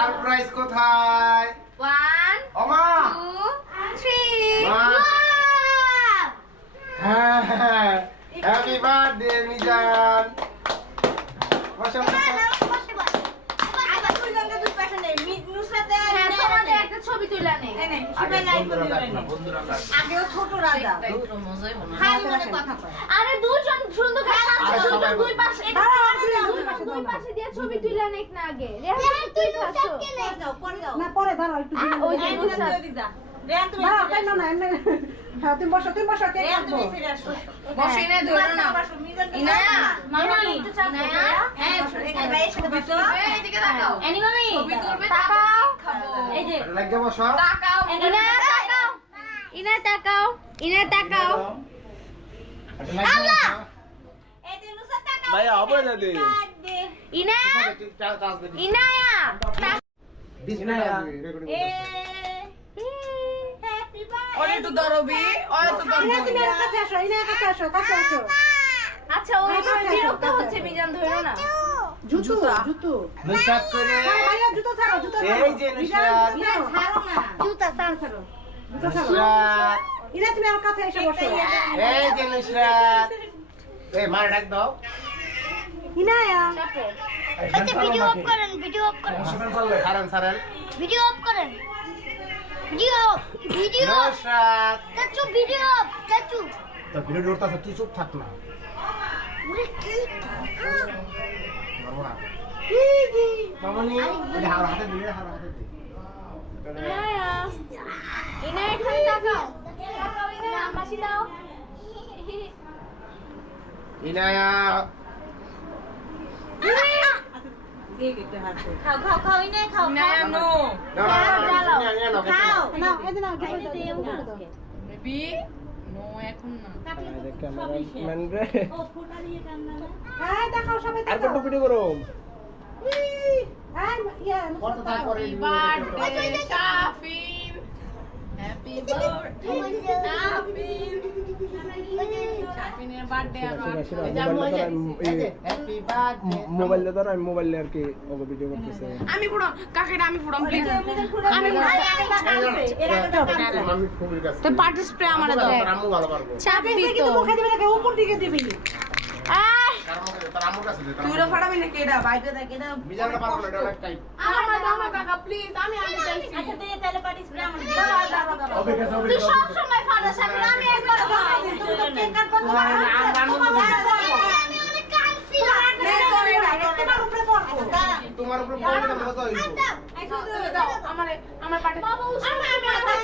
Surprise কোথায়? 1 ওমা 2 3 হ্যাঁ হ্যাপি বার্থডে মিজান। বসো বসো। একটা ছবি তুলে নে। আরে দুজন সুন্দর করে দুজন দুই পাশে দুই পাশে দিয়ে ছবি তুলে নে না আগে। রেহান তুই সব কেনে না পরে দাঁড়াও একটু ওই যে নুসরাত রেহান তুমি দাঁড়াও তাই না এমনি হ্যাঁ তুমি বসো কে কাটবো বসে নে ধরো না ইনায়া মামা একটু চাপ ইনায়া হ্যাঁ ভাই এর সাথে বসো এইদিকে তাকাও এনি মামি ছবি তুলবে তাকাও এই যে লাগে বসো। তাকাও ইনায়া তাকাও ইনায়া তাকাও ইনায়া তাকাও আল্লাহ এই যে নুসরাত তাকাও ভাই আবার দে ইনায়া ইনায়া ইনায়া হ্যাপি বার্থডে ওরে তো দরবি ওরে তো দরবি তুমি এর কাছে আসো ইনার কাছে আসো আচ্ছা ওই বিরক্ত হচ্ছে মিজান ধরো না জুতো নুসরাত করে ভাইয়া জুতো ছাড়ো এই যে নুসরাত। ছাড়ো না জুতা ছাড়ো জুতো ছাড়ো নুসরাত ইনা তুমি আমার কাছে এসে বসো এই যে নুসরাত। এই মার ডাক দাও। ইনায়া চাপো আচ্ছা ভিডিও অফ করেন সারেন সারেন। ভিডিও অফ করেন ভিডিও নুসরাত চাচু ভিডিও অফ চাচু তো ভিডিও করতেছ তুই চুপ থাক না। ওরে কি বাবা মামনি এটা হাতে দিলে হাতে দে। ইনায়া ইনায়া এখানে তাকাও তাকাও ইনায়া হাসি দাও ইনায়া খাও ইনায়া খাও ইনায়া নো খাও নাও এই যে নাও বেবি নো এখন না হ্যাঁ দেখাও সবাই আর দেখাও কত ভিডিও করো? হ্যাঁ ইয়া কত টাকা করে বার্থডে শাফিন হ্যাপি বার্থডে শাফিনের বার্থডে আর হ্যাপি বার্থডে। মোবাইল দাও আমি মোবাইল আর কি ওকে ভিডিও করতেছে। আমি পুরো কাকেটা আমি পুরো প্লিজ আমি আমি খুবই কাছে। তো পার্টি স্প্রে আমারে দাও আম্মু ভালো পারবো। চাপবি কিন্তু তো মুখে দিবি না উপর দিকে দিবি আহ তার আম্মুর কাছে দে। তুই রে ফাড়াবি না কেডা বাইরে দা কেডা মিজানকে পারবো না এটা অনেক টাইট। আমার কাকা প্লিজ আমি চাইছি আচ্ছা তুই তাহলে পার্টি স্প্রে আমার দে ওকে কাছে তুই সব সময় ফাটা সামনে আমি একবার তোমার উপরে পড়লে তো মজা হইব। আমার পার্টি বাবা আমি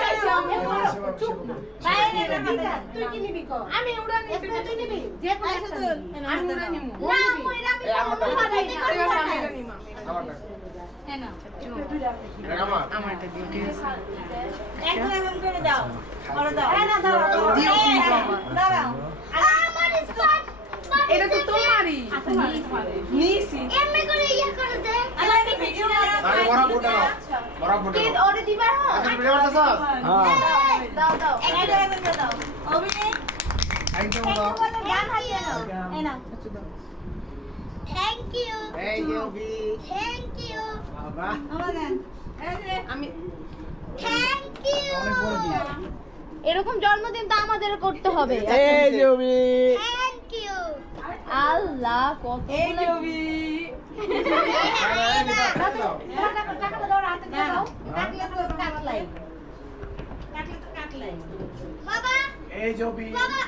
চাইছি চুপ ভাই তুই কি নিবি কো আমি উড়া নিতে তুই নিবি যে আমি উড়ে নিমু না মইরা আমি আমারটা। হ্যাঁ না এটা আমার। আমারটা দিও ঠিক আছে একদম এমন করে দাও করে দাও হ্যাঁ না দাও দিও কিন্তু আমার দাঁড়াও আমার স্টার্ট এটা তো তোমারই নিছি এমনি করে ইয়া করে দে আমার ভিডিও আরে বড় ফটো নাও। বড় ফটো কি নাও। ওরে দিবা আচ্ছা ভিডিও করতেছস? হ্যাঁ দাও দাও একদম দাও অভিনয় একদম দাও। জ্ঞান হাতে নাও এই নাও থ্যাংক ইউ এই যে বি থ্যাংক ইউ বাবা। আমার গান এই যে আমি থ্যাংক ইউ এরকম জন্মদিন তো আমাদের করতে হবে এই জবি থ্যাংক ইউ আল্লাহ কত এই জবি টাকাটা দাও হাতে দাও কাটলে তো কাটলাই বাবা এই জবি বাবা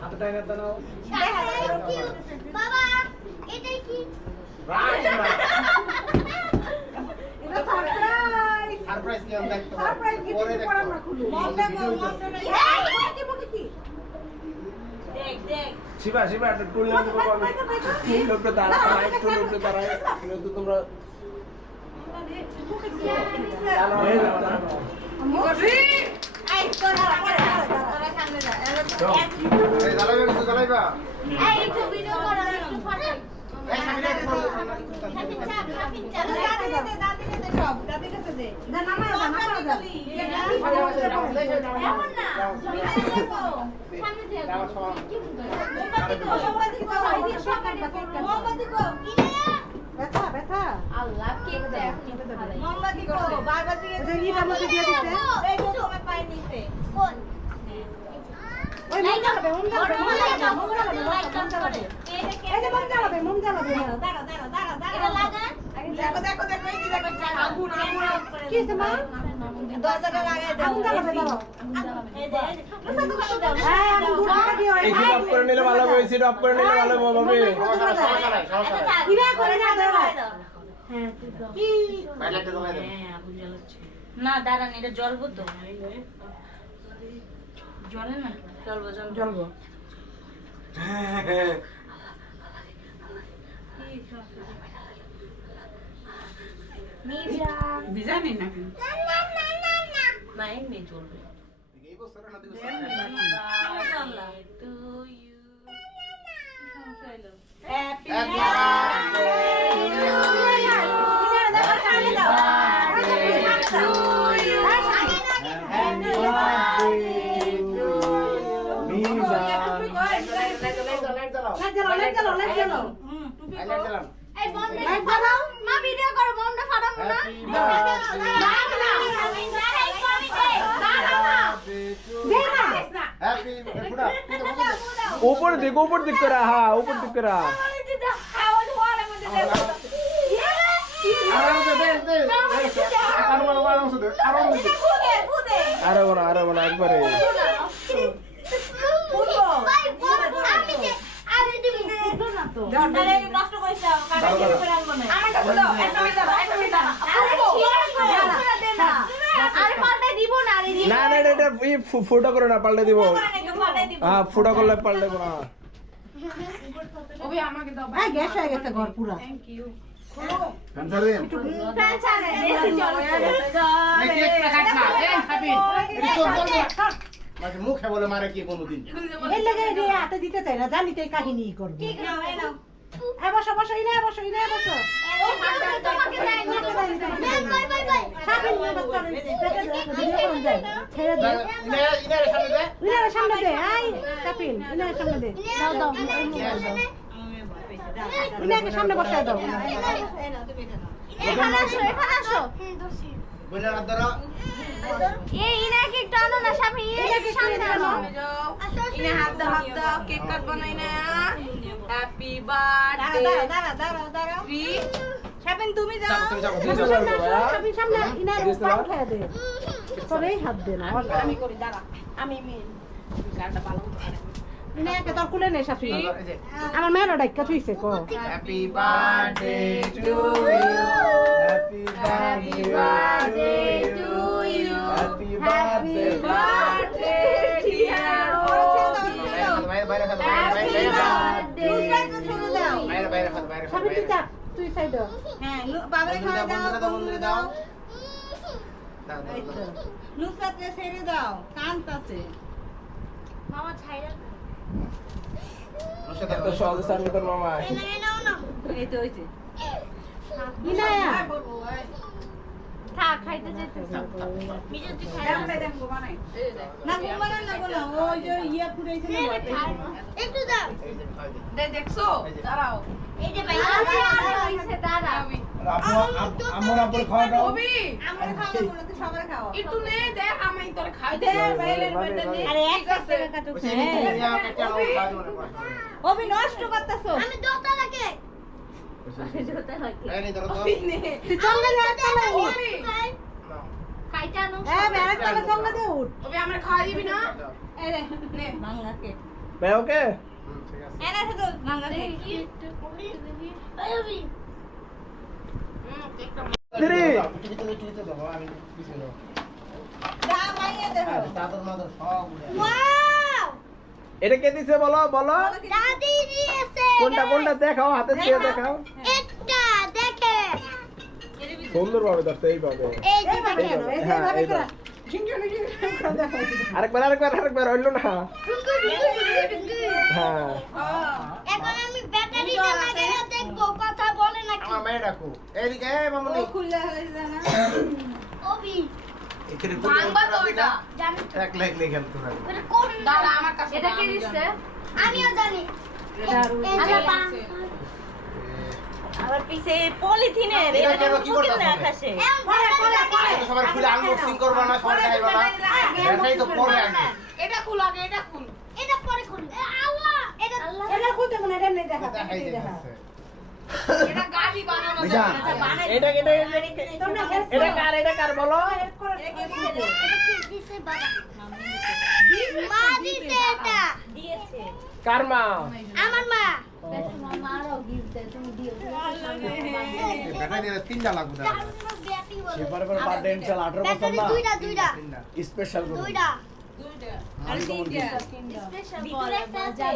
হাতটা এনে দাও থ্যাংক ইউ বাবা এটা কি রাইট এটা সারপ্রাইজ সারপ্রাইজ কি আমি দেখতে সারপ্রাইজ কি পরে পরে আমরা দেখতে খুলবো মন দেখো শিবা শিবা একটা টুল না দেবো আমি টুল লোকটা দাঁড়ায় টুল লোকটা দাঁড়ায় কিন্তু তোমরা জানো হয়ে যাবে এই তোরা তোরা সামনে যা এই জ্বালাইবা কিছু জ্বালাইবা। এই একটু ভিডিও করো একটু ফটো এই সামনে একটু ফটো। দাদি কাছে দে না নামা দাও এমন না সামনে দে দাও সব। মোমবাতি কো মোমবাতি কো মোমবাতি কো ব্যথা ব্যথা আল্লাহ কেকটা এখন মোমবাতি করো বারবার দিয়ে ইটার মধ্যে দিয়ে দিতে এই তো তোমার পায়ে নিতে কোন ওই মোম জ্বালাবে মোম জ্বালাবে এই যে মোম জ্বালাবে এটা লাগা দেখো এই যে দেখো আগুন কি হইছে মা দরজাটা লাগাই দাও আগুন জ্বালাবে দাও এই যে মুসা দোকানে দাও হ্যাঁ আমি দূর থেকে দিও এই সিট অফ করে নিলে ভালো হবে এই সিট অফ করে নিলে ভালো হবে ইরা করে না দাও পাইলাইটটা জ্বালাই দাও না দাঁড়ান এটা জ্বলবো তো জ্বলে না জ্বলবো জ্বলবো বিজানি নাকি না এমনি জ্বলবে এই বছর না দিবস টু ইউ হ্যাপি লাইট জ্বালাও এই বম লাইট ফাটাও মা ভিডিও করো বমটা ফাটাবো না ऊपर दिख करा हाँ ऊपर दिख करा अरे बना एक बार নষ্ট করে দাও কাটা দিয়ে করে আনবো না আমার কাছে দাও একটা মিটার আরে পাল্টে দিব না আরে দিব ना ना ना ये फोटो करो ना पलटे দিব পাল্টে দিব हाँ फोटो করলে पलटे करो ওবি আমাকে দাও এই গ্যাস হয়ে গেছে ঘর পুরা থ্যাংক ইউ ক্যান্সার দেন ফ্যান ছাড়ে দেশি চলে নাকি একটা কাট না এই খাবিন এই চল মানে মুখে বলে মারে কি কোনদিন এই লাগে রে হাতে দিতে চাই না জানি তো এই কাহিনী করব ঠিক নাও এই নাও এই বসো ইনে বসো ও মাথা তোমাকে দেয় বাই সাবিন বাচ্চা পেটে ভিডিও করুন যায় ছেড়ে দে ইনারে সামনে দে ইনার সামনে দে আই সাবিন ইনার সামনে দে দাও ইনাকে সামনে বসায় দাও এখানে আসো বলে না ধরো এই ইনাকে একটু আনো না সামনে ইনাকে সামনে আনো ইনে হাত দাও কেক কাটবো না ইনে হ্যাপি বার্থডে দাঁড়াও হ্যাপেন তুমি যাও সাবিন সামনে ইনার পা উঠায় দে তোরেই হাত দে না আমি করি দাঁড়া আমি গানটা ভালো করে ইনাকে তোর কুলে নে সাবিন আমার মেয়ের ডাইকা থইছে কো happy birthday to you happy birthday to you happy birthday birthday dear বাইরে খাও বাইরে সাবিন তুই যা তুই সাইড হ্যাঁ বাবারে খাওয়া দাও বন্ধুরে দাও নুসরাতকে ছেড়ে দাও কানতাছে মামা ছাইরা तो शॉल सर में तो मामा এই তো হইছে ইনায়া থাক খাইতে যেতে মিজে তুই খাইরা না ঘুমানো না বলো ওই যে ইয়া ফুরাইছে না একটু দাও দেখছো দাঁড়াও এই যে ভাই হইছে দাঁড়া আমার আপর খাওয়া দাও ওবি আমরা খাওয়া বলো তো সবাই খাও একটু নে দে আমি তোরে খাই দে বাইলের বেটা দে আরে এক টাকা কাটো ওবি নষ্ট করতেছো আমি দোতা লাগে জোতা লাগে তুই চলে যা চলে ওবি খাইটা নো এ বেড়া চলে চলে দে উঠ ওবি আমরা খাওয়া দিবি না এই রে নে বাংলাকে मैं ओके এনা তো বাংলাকে ওবি थ्री দা মাইয়া দেখো ওয়াও এটা কে দিছে বলো দাদি দিয়েছে কোনটা দেখাও হাতে দিয়ে দেখাও একটা দেখে সুন্দর ভাবে ধরতে এইভাবে এই যে এইভাবে কেন এই যে হ্যাঁ, এইভাবে এইভাবে। করা ঝিংঝিং করে দেখো আরেকবার হইলো না হ্যাঁ এখন আমি ব্যাটারিটা লাগাইয়া দেখবো কথা বলে নাকি আমার মেয়ে ডাকো এদিকে মামুনি খুলে হইছে না ওবি এখানে ভাঙবা তো ওইটা জানি এক লেখ লেখাল তোরা এটা কোন দাঁড়া আমার কাছে এটা কি দিছে আমিও জানি এটা এই যে আলা পা আবার পিছে পলিথিনের এটা এটা কেন কি করতেছ? না আকাশে তো সবাই খুলে আনবক্সিং করবা না, সবাই দেখাইবা না। এটাই তো পরে আগে। এটা খুল আগে, এটা খুল। এটা পরে খুল আল্লাহ এটা এটা খুলতে মনে এটা নেই দেখা দেখাই দেখা যাচ্ছে। এটা গাড়ি বানানো বিশাল। যায়। এটা তোমরা হেল্প এটা কার বলো? দিছে বাবা মা দিছে এটা দিয়েছে কার মা? আমার মা ব্যাটারি দিয়ে 3টা লাগবে দাদা। ব্যাটারি বলে সেবার করে বার্থডে ইনশাল 18 বছর ব্যাটারি না। দুইটা স্পেশাল করব। দুইটা ভিতরে একটা আছে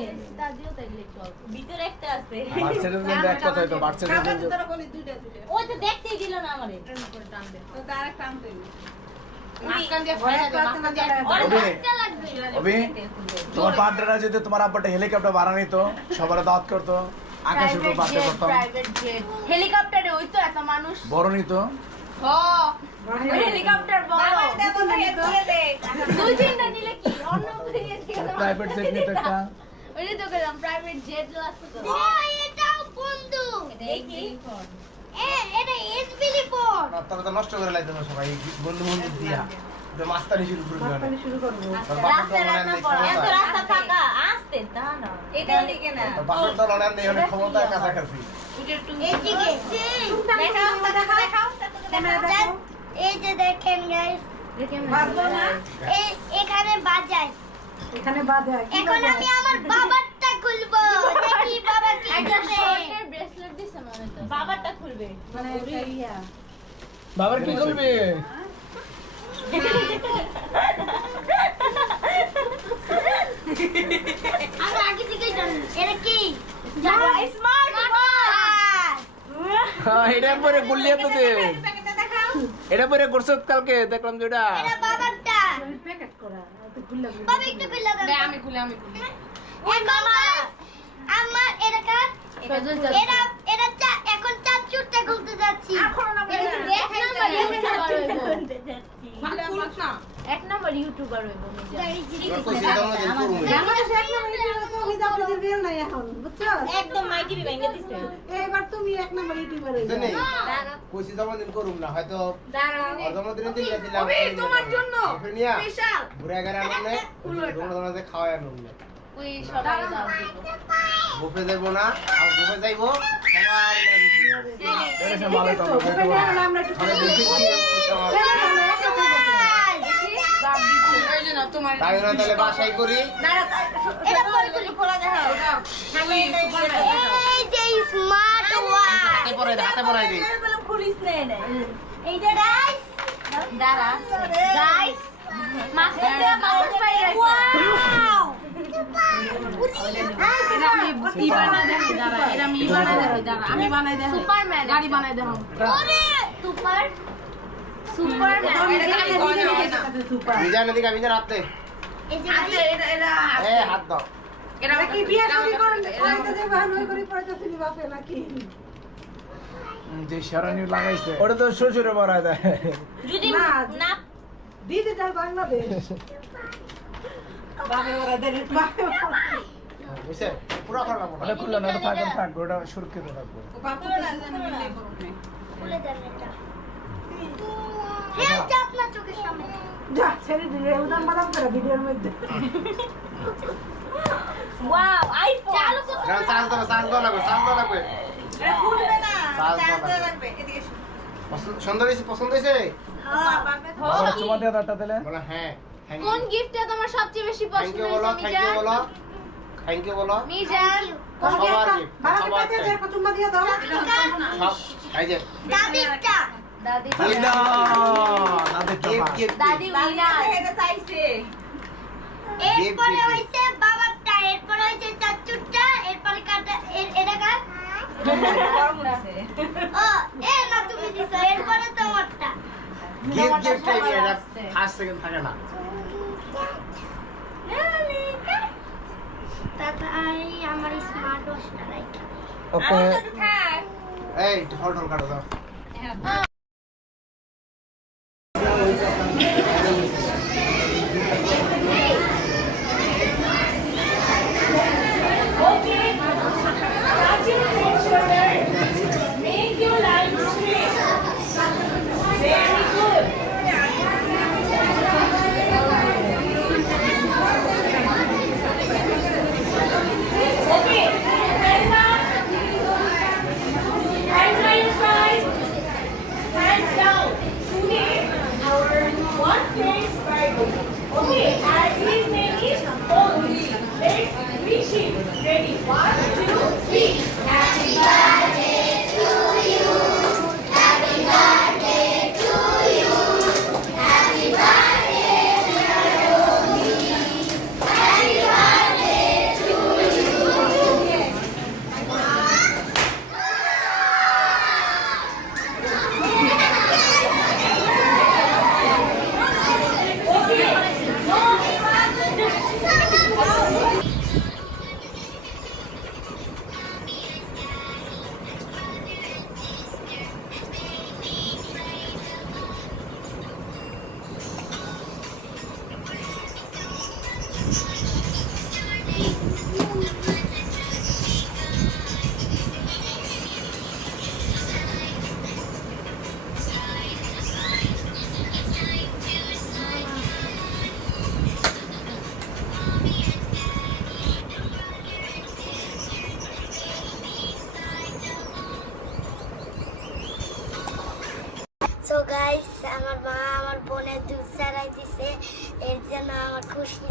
ভিতরে একটা আছে বাচ্চাদের জন্য এক কথাই তো বাচ্চাদের জন্য। ওই তো দেখতেই দিল না আমারে মাঝখান দিয়ে ফেলে দে, মাঝখান দিয়ে অভি, এটা লাগবে অভি, তোমার বার্থডেটা যদি তোমার আব্বাটা হেলিকপ্টার ভাড়া নিত, সবার দাওয়াত করতো, আকাশে উপর বার্থডে করতাম, হেলিকপ্টারে ওই তো এত মানুষ বড় নিত। হেলিকপ্টার বড় দুই তিনটা নিলে কি অন্য প্রাইভেট জেট নিত একটা। ওই তো গেলাম প্রাইভেট জেট লাগতো তো ও এটাও বন্ধু দেখি এটা এসবিলি ফোন তবে তো নষ্ট করে লাইতে সবাই বন্ধু বন্ধু দিয়া। তো মাস্তানি শুরু করে দিবে। মাস্তানি শুরু করবো তোর বাপের রাস্তা দল রাস্তা অনেক পড়ে এত ক্ষমতা। রাস্তা ফাঁকা আসতে তা না এটাও দিকে না তোর বাপের দল অনেক ক্ষমতা কাছাকাছি। এইদিকে দেখাও দেখাও ক্যামেরা দেখো এই যে দেখেন গাইস বাজলো না এখানে বাজায় এখানে বাজে এখন আমি আমার বাবারটা খুলবো দেখি বাবা কি করে ব্রেসলেট দিছে মানে তো বাবারটা খুলবে মানে এটা ইয়া বাবার কি করবে? আমি আগে থেকেই জানি এটা কি স্মার্ট হ্যাঁ, এটা পরে গুলিয়ে তো দে। এটা পরে করছ কালকে দেখলাম যে এটা। এটা বাবারটা প্যাকেট করা তো খুললা বাবা একটু খুলে দে, দাও আমি খুলে, আমি খুলে। ওই মামা আমার এটা কার এটা এটা এটা এখন চাচুরটা খুলতে যাচ্ছি এক নম্বর ইউটিউবার হইব তোর কইছি জন্মদিন করবো। আমাদের শেষ না তুমি দাও দিদির বিয়ে নাই এখন বুঝছো একদম মাইকি ভেঙে দিছে এবার তুমি এক নম্বর ইউটিউবার হয়ে জানি যাও কইছি জন্মদিন করুম না, হয়তো দাঁড়াও ওর জন্মদিনের দিন দিলাম। অভি, তোমার জন্য ওকে নিয়া স্পেশাল। ঘুরে গেলে আনলে তোমরা যে খাওয়াই আনলে ওই সবাই দাও বুফে যাইবো না, আর বুফে যাইবো সবাই এটা সে ভালো তো ওকে নিয়ে আমরা একটু এই যে নাও, তোমার তাই না তাহলে বাসাই করি। এটা পরে খোলা দেখো এই যে স্মার্ট হাতে পরাই দে, হাতে পরাই দে। খুলিস নে এই যে গাইস দাঁড়া গাইস মাছের মানুষ পাই ওয়াও এটা আমি ই বানাই দেখি, দাঁড়া, এটা আমি ই বানাই দেখি, দাঁড়া, আমি বানাই দেখি। সুপারম্যান গাড়ি বানাই দেখো। ওরে সুপার সুপারম্যান এটা গাড়ি গনে হয় না। সুপার মিজান এদিকে, মিজান হাতে। এই যে আচ্ছা, এটা এ হাত দাও। এটা কি বিয়ে শাদী করেন পয়সা দিয়ে ভালো করে পয়সা ছিলি বাপে নাকি যে শারানি লাগাইছে ওটা তো শ্বশুরে মারা দেয়। যদি না। না ডিজিটাল বাংলাদেশ বাপে ওরা দেন বাপে বুঝছে? পুরো খারাপ লাগবো ওটা না। খুললে না, ওটা থাকবে, ওটা সুরক্ষিত থাকবে। খুলে দেন এটা হ্যাঁ যা আপনার চোখের সামনে যা ছেড়ে দিলে উদাম বাদাম করে ভিডিওর মধ্যে ওয়াও আইফোন চালু করতে এখন চার্জ দাও, চার্জ দাও লাগবে, চার্জ দাও লাগবে। এটা খুলবে না, চার্জ চার্জ দাও দেওয়া লাগবে। লাগবে। এদিকে এসো। পছন্দ হয়েছে, পছন্দ হয়েছে? বাবার চুমা দিয়ে দাঁড়টা দিলে বলো হ্যাঁ। থ্যাংক কোন ইউ। গিফটটা তোমার সবচেয়ে বেশি থ্যাংক পছন্দ ইউ বলো, হয়েছে থ্যাংক ইউ বলো। থ্যাংক ইউ বলো। মিজান তোমাকে সবার একটা gift, বাবা সবার কাছে gift। যে চুম্মা দিয়ে দাও সব এই যে দাদিটা দাদি উইনা দাদা গিফট গিফট দাদি উইনার এটা চাইছে। এরপরে gift. হইছে বাবারটা এরপরে হইছে চাচুরটা এরপরে কাটা এটা কাট গরম হয়েছে। ও এ না তুমি দিছো এরপরে তোমারটা গিফট গিফট টাইপের এটা ফার্স্ট সেকেন্ড থাকে না। তাই আমার স্মার্ট ওয়াচটা রাইখা ওকে এই ঢল ঢল কাটো দাও।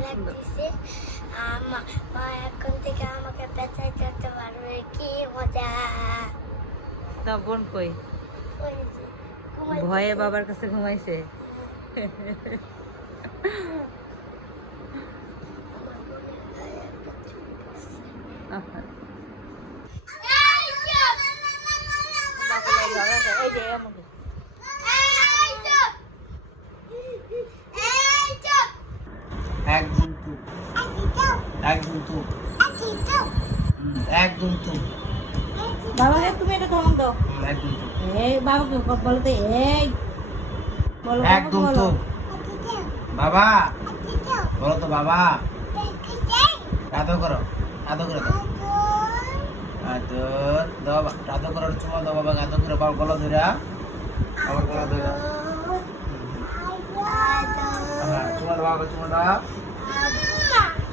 সুন্দর। লাগতেছে। মা এখন থেকে আমাকে পেঁচাই করতে পারবে, কি মজা। তা বোন কই? ওই যে, ঘুমাইতেছে। ভয়ে বাবার কাছে ঘুমাইছে। এই যে আমাকে একদম তো একদম তো একদম তো বাবাকে তুমি এটা ধমক দাও। একদম তো এই বাবাকে বলো তো, এই বলো বাবাকে একদম বলো। তো বাবা বলো তো বাবা আদর করো আদর করে দাও আদর দাও আদর করার চুমা দাও বাবা আদর করে বাবা গলা ধরে আবার গলা ধরে হ্যাঁ চুমা দাও বাবা চুমা দাও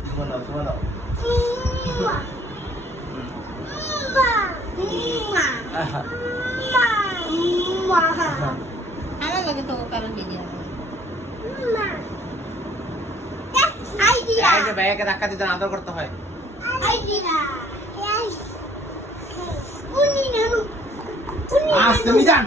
চুমা দাও চুমা দাও আহা আমার লাগে তো কারণ দিদি এই যে ভাইয়াকে ধাক্কা দিতে আদর করতে হয় আজ তুমি যান